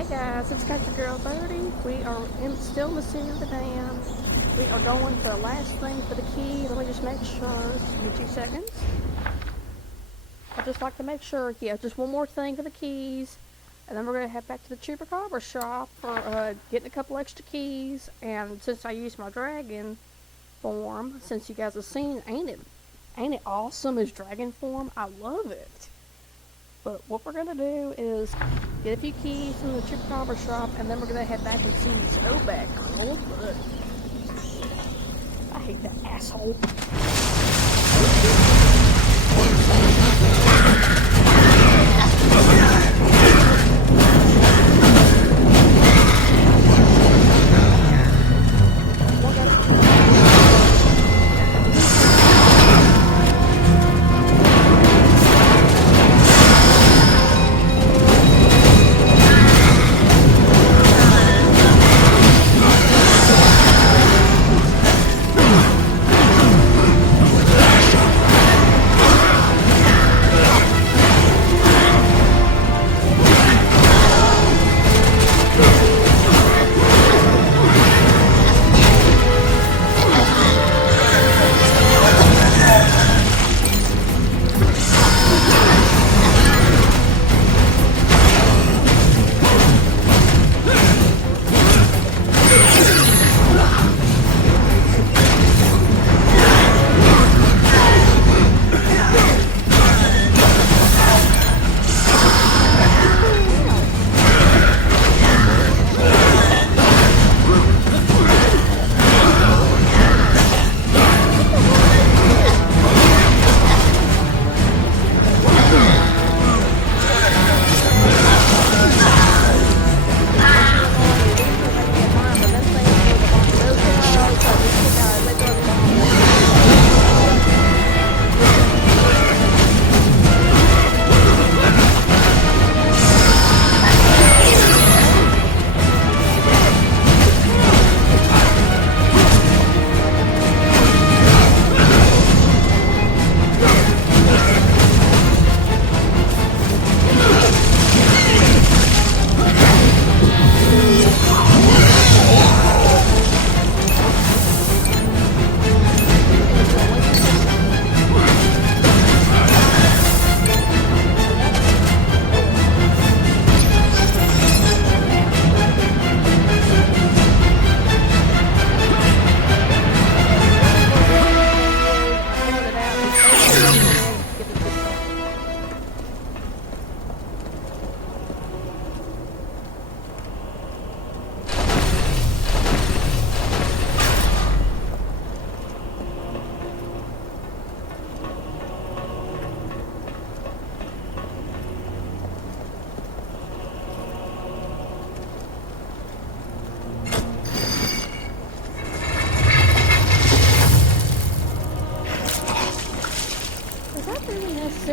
Hey guys, it's got your girl 30. We are still in the city of the dam. We are going for the last thing for the key. Let me just make sure. Just give me 2 seconds. I'd just like to make sure. Yeah, just one more thing for the keys. And then we're going to head back to the Chupacabra shop for getting a couple extra keys. And since I used my dragon form, since you guys have seen, ain't it awesome as dragon form? I love it. But what we're going to do is get a few keys from the Chupacabra shop, and then we're going to head back and see Zobek. Oh, look. I hate that asshole.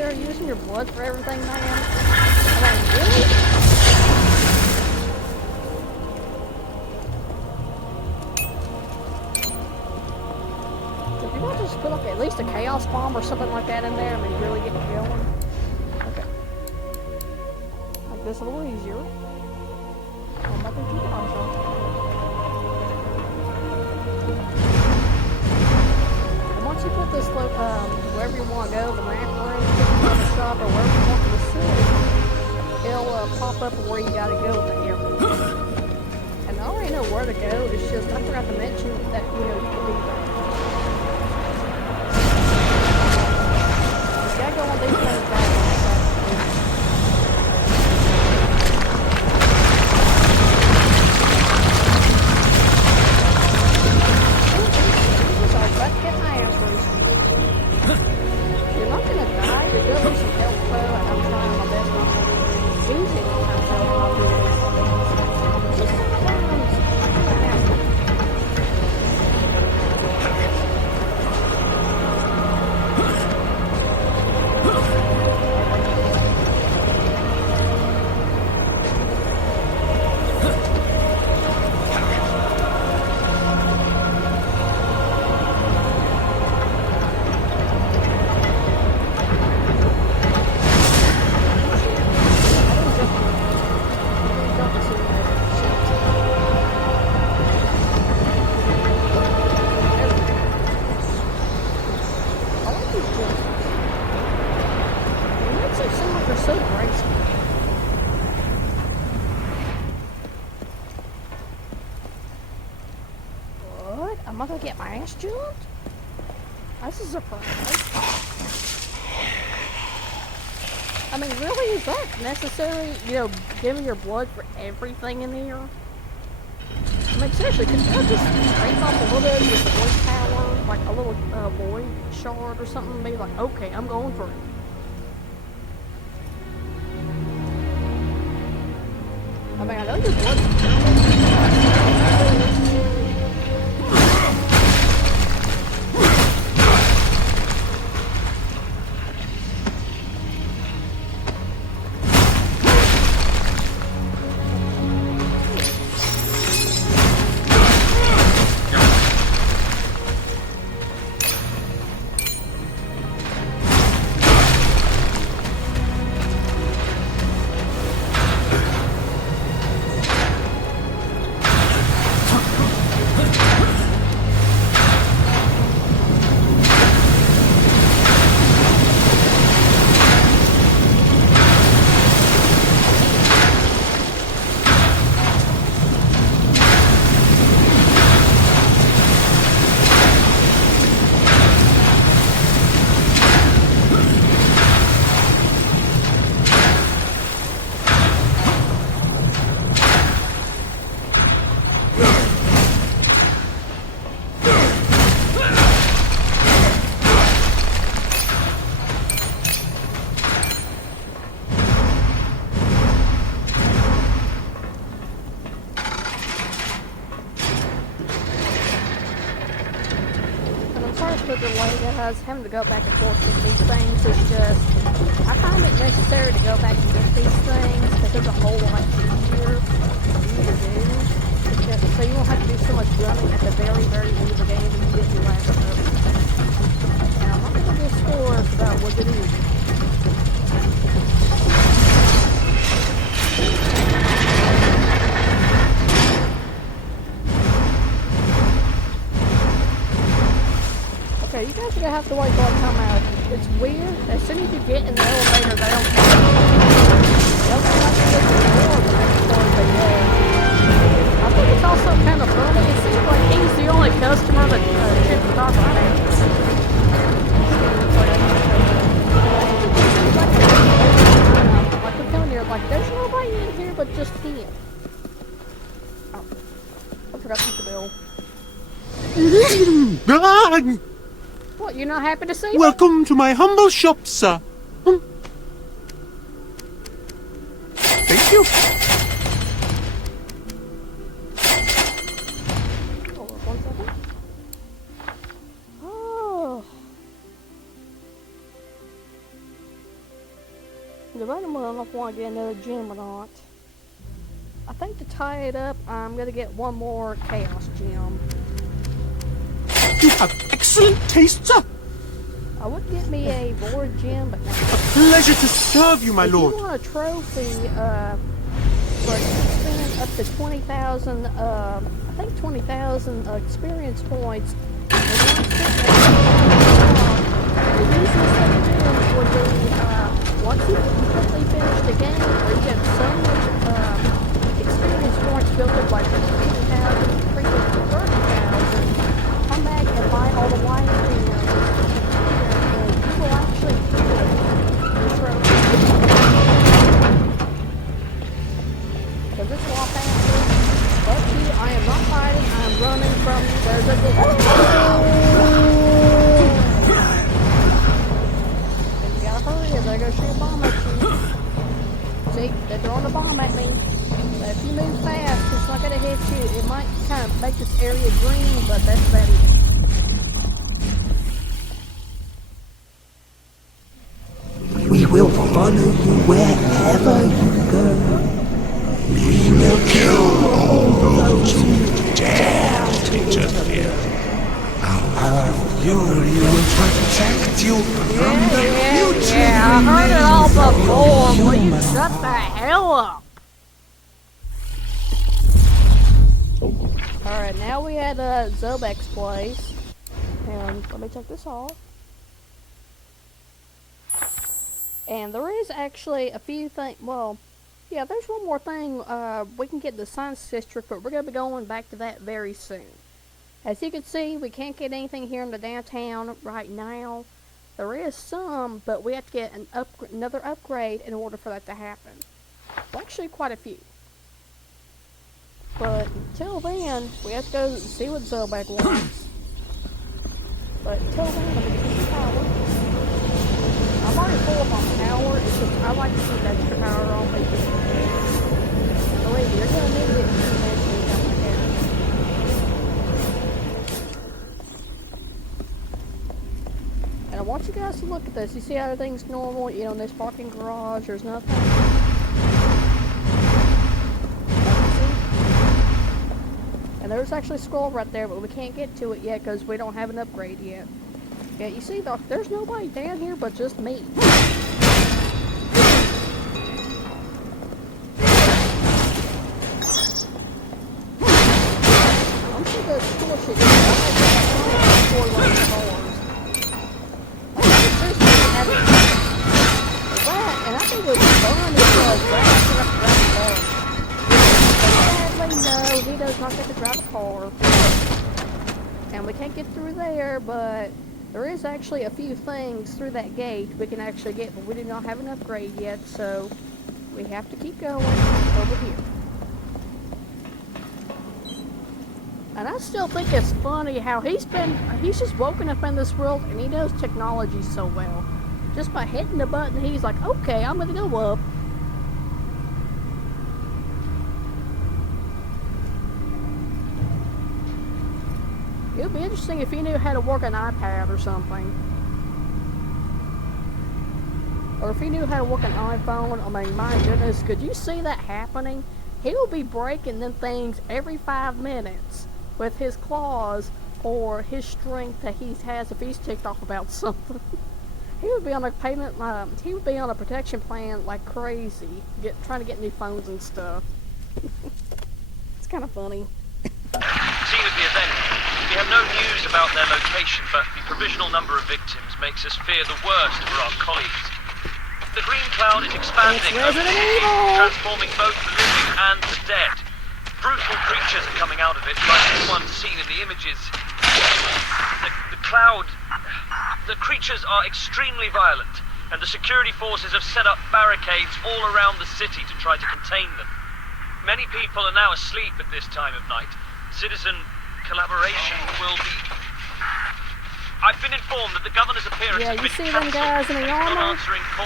Using your blood for everything, man? I mean, really? Did you not just put like at least a chaos bomb or something like that in there? I mean, really get it going? Okay. Make this a little easier. I'm not gonna keep it on shot. Once you put this, wherever you want to go, the map room, the shop, or wherever you want to sit, it'll pop up where you gotta go with the arrow. And I already know where to go, it's just, I forgot to mention that, you know, you can do that. You gotta go on these things back. Let's get my answers. You're not gonna die, you're building some health pro, and I'm trying my best not to lose it. I'll do this. Just Am I gonna get my ass jumped? That's a surprise. I mean, really, is that necessary? You know, giving your blood for everything in here? I mean, seriously, could you just scrape off a little bit with the voice power? Like a little void shard or something? Maybe like, okay, I'm going for it. I mean, I know your blood's the delay, guys. Having to go back and forth with these things is just, I find it necessary to go back and get these things because it's a whole lot easier for you to do. So you won't have to do so much running at the very, very end of the game when you get your last up. And I'm not going to give scores about what it is. Okay, you guys are gonna have to wait till I come out. It's weird. As soon as you get in the elevator, they don't come out. They'll come out and get the door the next floor they go. I think it's also kind of funny. It seems like he's the only customer that trips the dog right out. Like we're telling you, like there's nobody in here but just him. Oh, I forgot to hit the bell. What, you're not happy to see me? Welcome to my humble shop, sir. Thank you. Hold on 1 second. Oh. Debating whether I want to get another gem or not. I think to tie it up, I'm going to get one more chaos gem. You have excellent taste, sir. I would get me a void gem, but no. A pleasure to serve you, my lord. If you want a trophy, where you spend up to 20,000, I think 20,000 experience points. The easiest thing to do would be, once you completely finish the game, where you get so much experience points built up, like 50,000, 30,000, come back and buy all the white gems, and you will actually get the trophy. Because it's a lot faster. But see, I am not fighting, I am running from you. There's a good and you gotta hurry, or they're gonna shoot a bomb at you. See, they're throwing a bomb at me. But if you move fast, it's not gonna hit you. It might kind of make this area green, but that's about it. We will follow you wherever you go. We will kill all those who dare to interfere. Our fury will protect you from the future. Yeah, I heard it all before. Will you shut the hell up? Alright, now we at Zobek's place. And let me take this off. And there is actually a few things, well, yeah, there's one more thing. We can get the Science District, but we're going to be going back to that very soon. As you can see, we can't get anything here in the downtown right now. There is some, but we have to get another upgrade in order for that to happen. Well, actually, quite a few. But until then, we have to go and see what Zobek wants. But until then, I'm going to keep the power. I'm already full up on power. It's just I like to keep extra power on me. Believe me, you're going to need it eventually down the air. And I want you guys to look at this. You see how everything's normal? You know, in this parking garage, there's nothing. And there's actually a scroll right there, but we can't get to it yet because we don't have an upgrade yet. Yeah, you see, there's nobody down here but just me. I'm sure the store shit. And I think it would be fun because no, he does not get to drive a car. And we can't get through there, but there is actually a few things through that gate we can actually get, but we do not have an upgrade yet, so we have to keep going over here. And I still think it's funny how he's just woken up in this world and he knows technology so well. Just by hitting the button, he's like, okay, I'm gonna go up. It would be interesting if he knew how to work an iPad or something. Or if he knew how to work an iPhone. I mean, my goodness, could you see that happening? He will be breaking them things every 5 minutes with his claws or his strength that he has if he's ticked off about something. He would be on a payment, he would be on a protection plan like crazy, trying to get new phones and stuff. It's kind of funny. Scene of the event. We have no news about their location, but the provisional number of victims makes us fear the worst for our colleagues. The green cloud is expanding over the city, transforming both the living and the dead. Brutal creatures are coming out of it, like the ones seen in the images. The creatures are extremely violent, and the security forces have set up barricades all around the city to try to contain them. Many people are now asleep at this time of night. Citizen collaboration will be... I've been informed that the governor's appearance has been see them guys in the armor?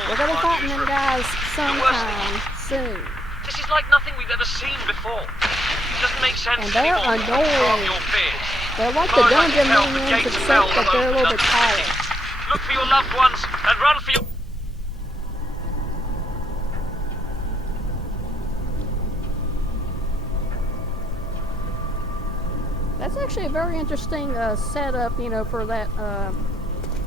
We're gonna be fighting them guys sometime soon. This is like nothing we've ever seen before. It doesn't make sense And they're anymore. annoying. Your fears. They're like the dungeon minions, except that they're a little bit taller. Look for your loved ones and run for your... That's actually a very interesting setup, you know, for that,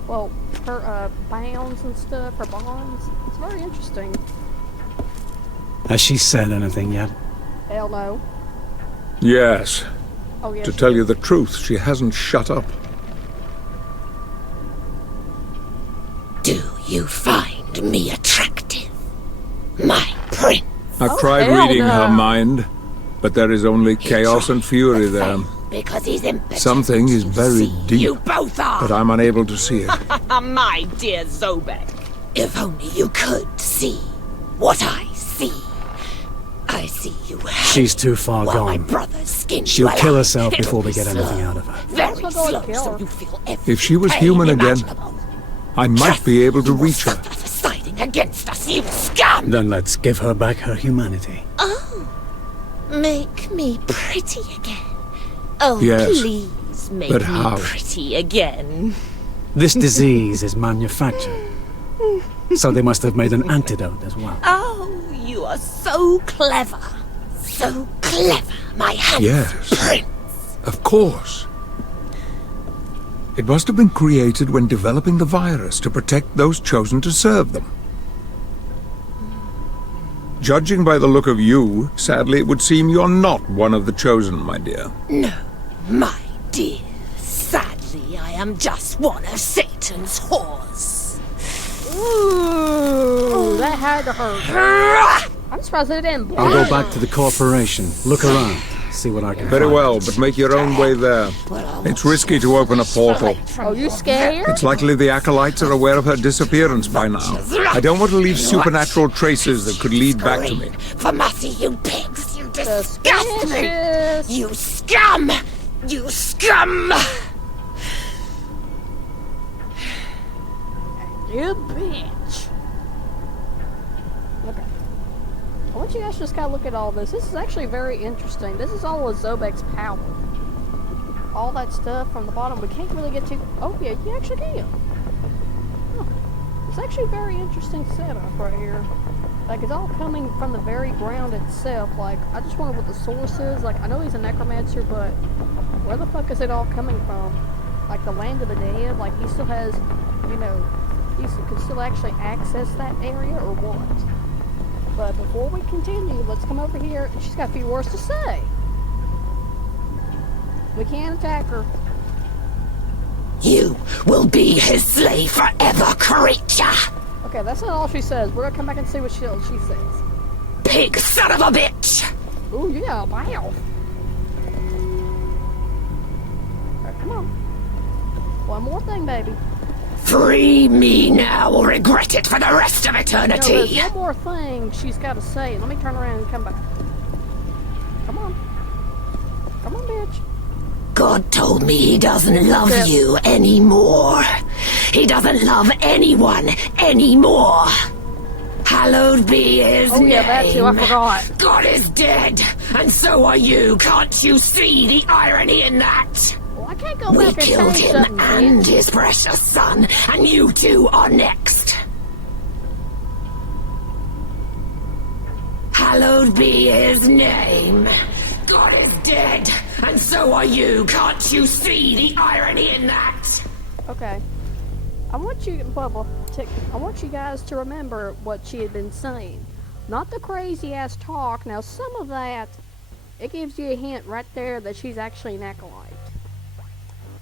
well, her bounds and stuff, her bonds. It's very interesting. Has she said anything yet? Hell no. Yes. Oh, yes. To tell you the truth, she hasn't shut up. Do you find me attractive, my prince? I've tried hell reading no. her mind, but there is only chaos and fury there. Because he's impotent. Something is You buried see, deep, You both are. but I'm unable to see it. My dear Zobek. If only you could see what I see. I see you. She's too far while my gone. brother's skin She'll swell kill up. herself It'll before we be get slow, anything out of her. Very Let's go slow, kill her. so you feel every If she was pain human again, imaginable. I might be able to You will reach her. suffer for siding against us, you scum! Then let's give her back her humanity. Oh, make me pretty again. Oh, Yes, please make but me how? pretty again. This disease is manufactured. So they must have made an antidote as well. Oh, you are so clever. So clever, my handsome Yes. prince. Of course. It must have been created when developing the virus to protect those chosen to serve them. Judging by the look of you, sadly it would seem you're not one of the chosen, my dear. No, my dear. Sadly, I am just one of Satan's whores. Ooh, that had to hurt. I'm surprised it didn't blow. I'll go back to the corporation. Look around. see what I can Very find. well, but make your own way there. It's risky to open a portal. Oh, you scared? It's likely the acolytes are aware of her disappearance by now. I don't want to leave supernatural traces that could lead back to me. For Matthew, you pigs! You disgust me! Suspicious. You scum! You scum! You bitch. Okay. I want you guys to just kind of look at all this. This is actually very interesting. This is all of Zobek's power. All that stuff from the bottom. We can't really get to... Oh, yeah, you actually can. Huh. It's actually a very interesting setup right here. Like, it's all coming from the very ground itself. Like, I just wonder what the source is. Like, I know he's a necromancer, but where the fuck is it all coming from? Like, the land of the dead? Like, he still has, you know... He can still actually access that area or what? But before we continue, let's come over here. And she's got a few words to say. We can't attack her. You will be his slave forever, creature! Okay, that's not all she says. We're gonna come back and see what she says. Pig son of a bitch! Ooh, yeah, wow. Alright, come on. One more thing, baby. Free me now or regret it for the rest of No, eternity! there's one more thing she's got to say. Let me turn around and come back. Come on. Come on, bitch. God told me he doesn't love Yeah. you anymore. He doesn't love anyone anymore. Hallowed be his name. Oh, yeah, that's who I forgot. God is dead, and so are you. Can't you see the irony in that? Well, I can't go We back and killed change him something, and bitch. his precious son, and you two are next. Hallowed be his name. God is dead, and so are you. Can't you see the irony in that? Okay. I want you, Bubba, I want you guys to remember what she had been saying. Not the crazy ass talk. Now, some of that, it gives you a hint right there that she's actually an acolyte.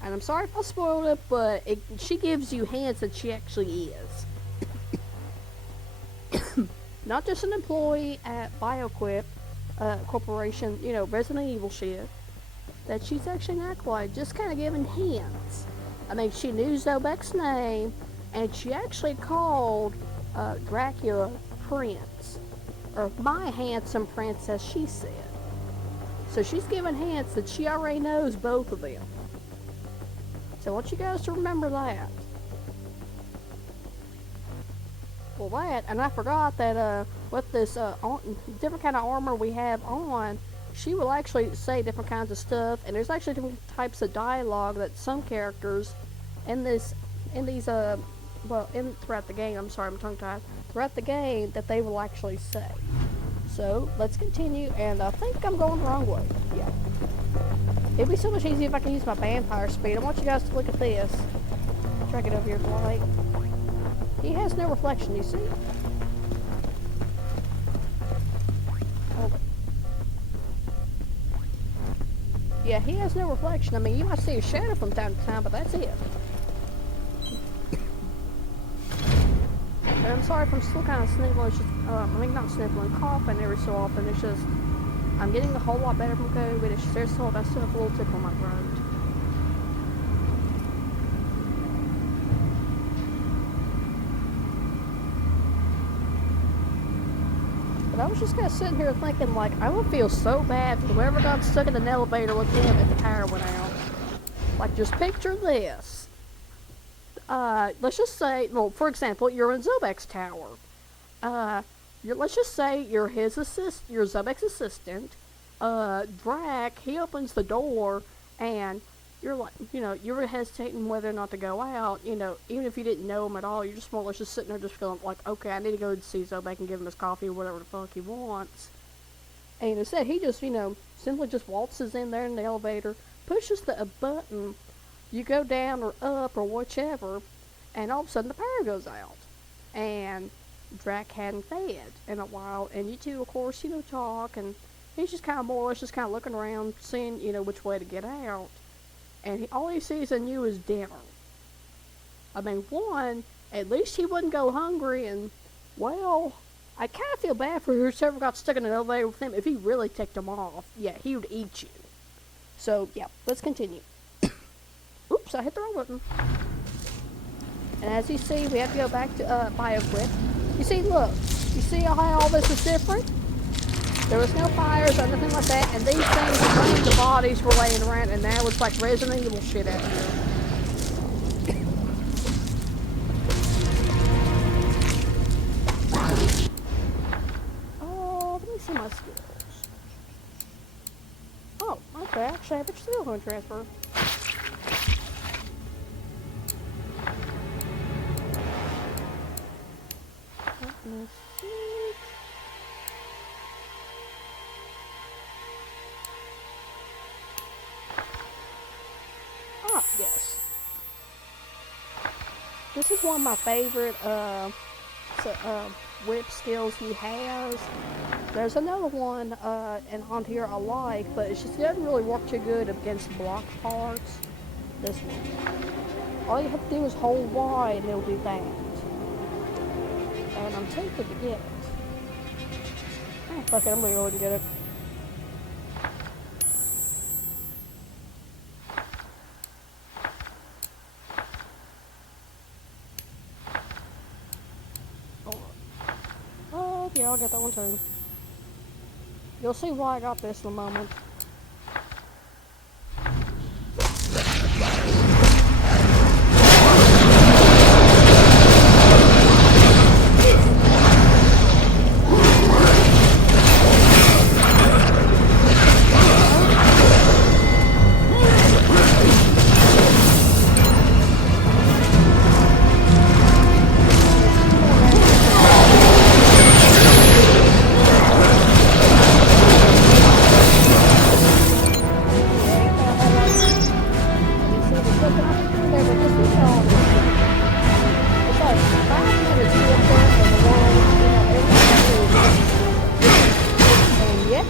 And I'm sorry if I spoiled it, but she gives you hints that she actually is. Not just an employee at BioQuip Corporation, you know, Resident Evil shit. That she's actually an acolyte, just kind of giving hints. I mean, she knew Zobek's name, and she actually called Dracula Prince. Or my handsome prince, as she said. So she's giving hints that she already knows both of them. So I want you guys to remember that. Well, that, and I forgot that with this different kind of armor we have on, she will actually say different kinds of stuff, and there's actually different types of dialogue that some characters throughout the game, I'm sorry, I'm tongue-tied, throughout the game that they will actually say. So, let's continue, and I think I'm going the wrong way. Yeah. It'd be so much easier if I can use my vampire speed. I want you guys to look at this. Drag it over here to the light. He has no reflection, you see? Oh. Yeah, he has no reflection. I mean, you might see a shadow from time to time, but that's it. And I'm sorry if I'm still kind of sniffling. It's just, not sniffling, coughing every so often. It's just, I'm getting a whole lot better from COVID. It's just, there's still that stuff a little tickle in my throat. But I was just kind of sitting here thinking, like, I would feel so bad for whoever got stuck in an elevator with him if the power went out. Like, just picture this. Let's just say, well, for example, you're in Zobek's tower. Let's just say you're you're Zobek's assistant. Drac, he opens the door, and you're like, you know, you're hesitating whether or not to go out, you know, even if you didn't know him at all, you're just more or less just sitting there just feeling like, okay, I need to go and see Zobek and give him his coffee or whatever the fuck he wants. And instead, he just, you know, simply just waltzes in there in the elevator, pushes a button, you go down or up or whichever, and all of a sudden the power goes out. And Drac hadn't fed in a while, and you two, of course, you know, talk, and he's just kind of more or less just kind of looking around, seeing, you know, which way to get out. And all he sees in you is dinner. I mean, one, at least he wouldn't go hungry, and, well, I kind of feel bad for whoever got stuck in an elevator with him. If he really ticked him off, yeah, he would eat you. So, yeah, let's continue. Oops, I hit the wrong button. And as you see, we have to go back to BioQuick. You see, look. You see how all this is different? There was no fires or nothing like that, and these things, the bodies were laying around, and now it's like Resident Evil shit out here. Oh, let me see my skills. Oh, okay, actually I have a skill going transfer. Let me see. Ah, yes. This is one of my favorite whip skills he has. There's another one and on here I like, but it just doesn't really work too good against block parts. This one. All you have to do is hold Y and it'll do that. And I'm tempted to get it. Oh, fuck it, I'm gonna go ahead and get it. Oh, yeah, I'll get that one too. You'll see why I got this in a moment.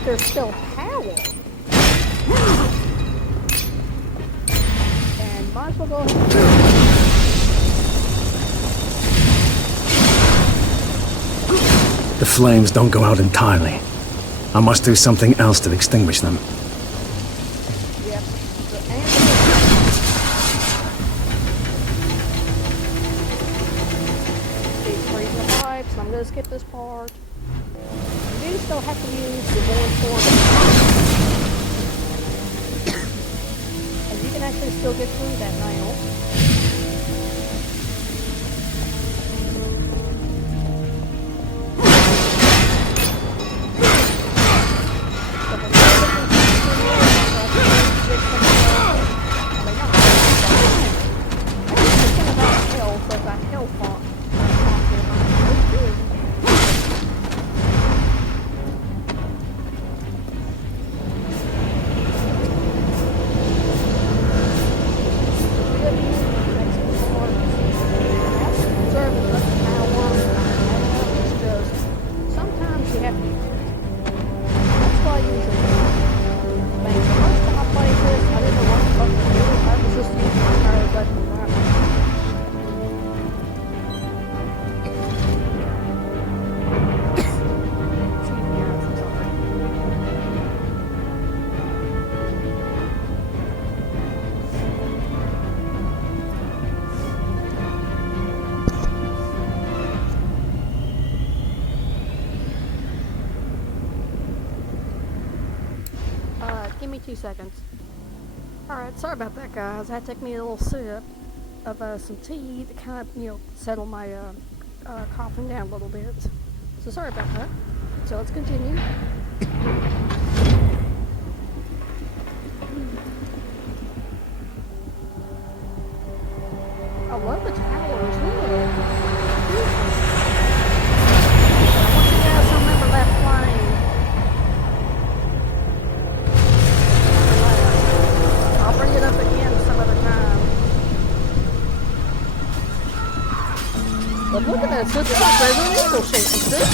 There's still power. And might as well go ahead. The flames don't go out entirely. I must do something else to extinguish them. Yep. He's freezing the pipes, and I'm gonna skip this part. You do still have to use your board for it. And you can actually still get through that now. Give me 2 seconds. Alright, sorry about that, guys. I had to take me a little sip of some tea to kind of, settle my coughing down a little bit. So sorry about that. So let's continue. I love the towers. Look. I want you guys to remember that flame. I'll bring it up again some other time. But look at this. This is like Resident Evil shit. See?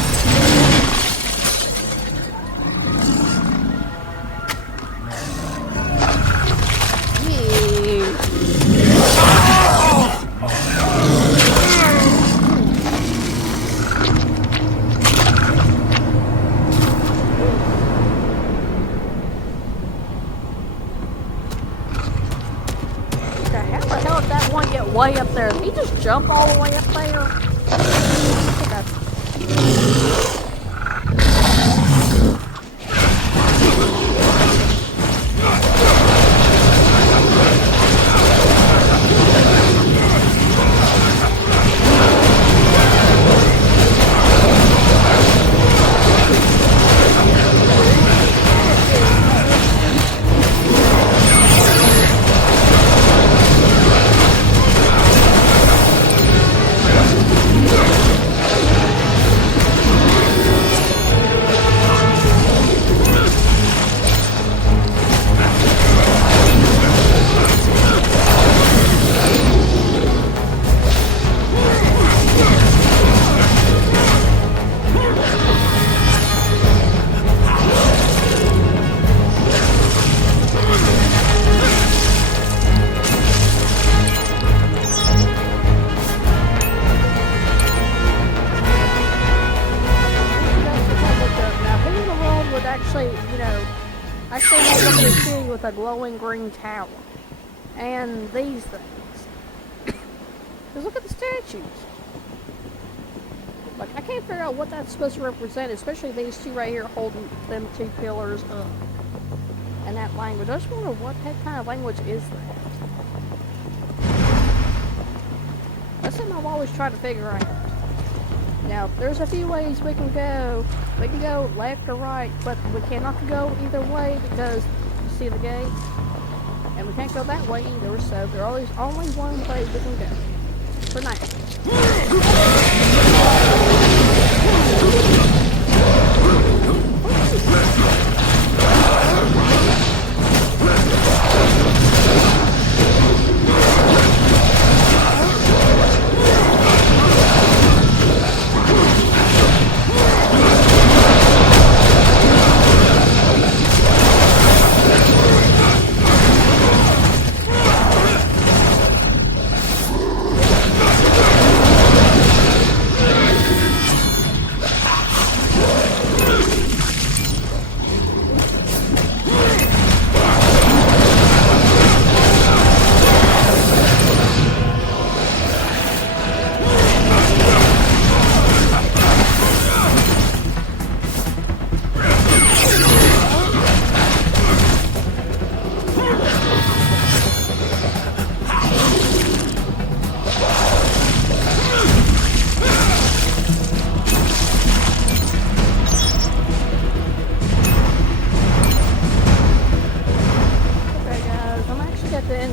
way up there. Did he just jump all the way up there? With a glowing green tower and these things. Because look at the statues. Like, I can't figure out what that's supposed to represent, especially these two right here holding them two pillars up. And that language. I just wonder what kind of language is that. That's something I've always tried to figure out. Now, there's a few ways we can go. We can go left or right, but we cannot go either way because see the gate, and we can't go that way either, so there's only one way we can go for now.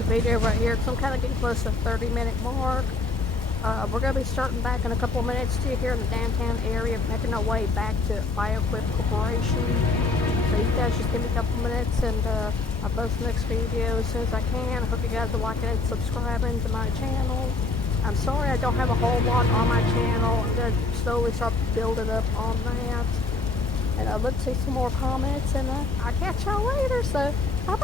Video right here because I'm kind of getting close to the 30-minute mark. We're going to be starting back in a couple of minutes too here in the downtown area, making our way back to BioQuip Corporation. So you guys just give me a couple minutes and I'll post the next video as soon as I can. I hope you guys are liking and subscribing to my channel. I'm sorry I don't have a whole lot on my channel. I'm going to slowly start building up on that. And let's see some more comments and I'll catch y'all later. So bye.